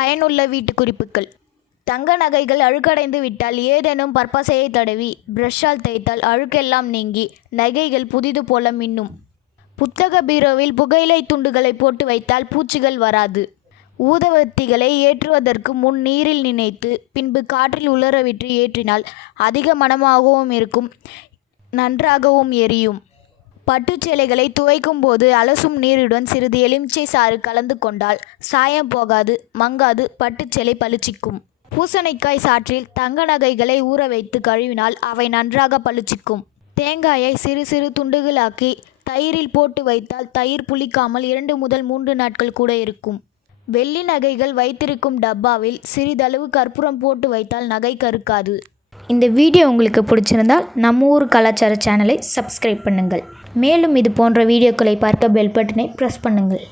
பயனுள்ள வீட்டு குறிப்புகள். தங்க நகைகள் அழுக்கடைந்து விட்டால் ஏதேனும் பற்பசையை தடவி பிரஷ்ஷால் தேய்த்தால் அழுக்கெல்லாம் நீங்கி நகைகள் புதிது போல மின்னும். புத்தக பீரோவில் புகையிலை துண்டுகளை போட்டு வைத்தால் பூச்சிகள் வராது. ஊதுவத்திகளை ஏற்றுவதற்கு முன் நீரில் நினைத்து பின்பு காற்றில் உலரவிட்டு ஏற்றினால் அதிக மணமாகவும் இருக்கும், நன்றாகவும் எரியும். பட்டுச்சேலைகளை துவைக்கும் போது அலசும் நீருடன் சிறிது எலுமிச்சை சாறு கலந்து கொண்டால் சாயம் போகாது, மங்காது, பட்டுச்சேலை பளிச்சிக்கும். பூசணிக்காய் சாற்றில் தங்க நகைகளை ஊற வைத்து கழுவினால் அவை நன்றாக பளிச்சிக்கும். தேங்காயை சிறு சிறு துண்டுகளாக்கி தயிரில் போட்டு வைத்தால் தயிர் புளிக்காமல் 2 முதல் 3 நாட்கள் கூட இருக்கும். வெள்ளி நகைகள் வைத்திருக்கும் டப்பாவில் சிறிதளவு கற்பூரம் போட்டு வைத்தால் நகை கருக்காது. இந்த வீடியோ உங்களுக்கு பிடிச்சிருந்தால் நம்ம ஊர் கலாச்சார சேனலை சப்ஸ்கிரைப் பண்ணுங்கள். மேலும் இது போன்ற வீடியோக்களை பார்க்க பெல் பட்டனை பிரஸ் பண்ணுங்கள்.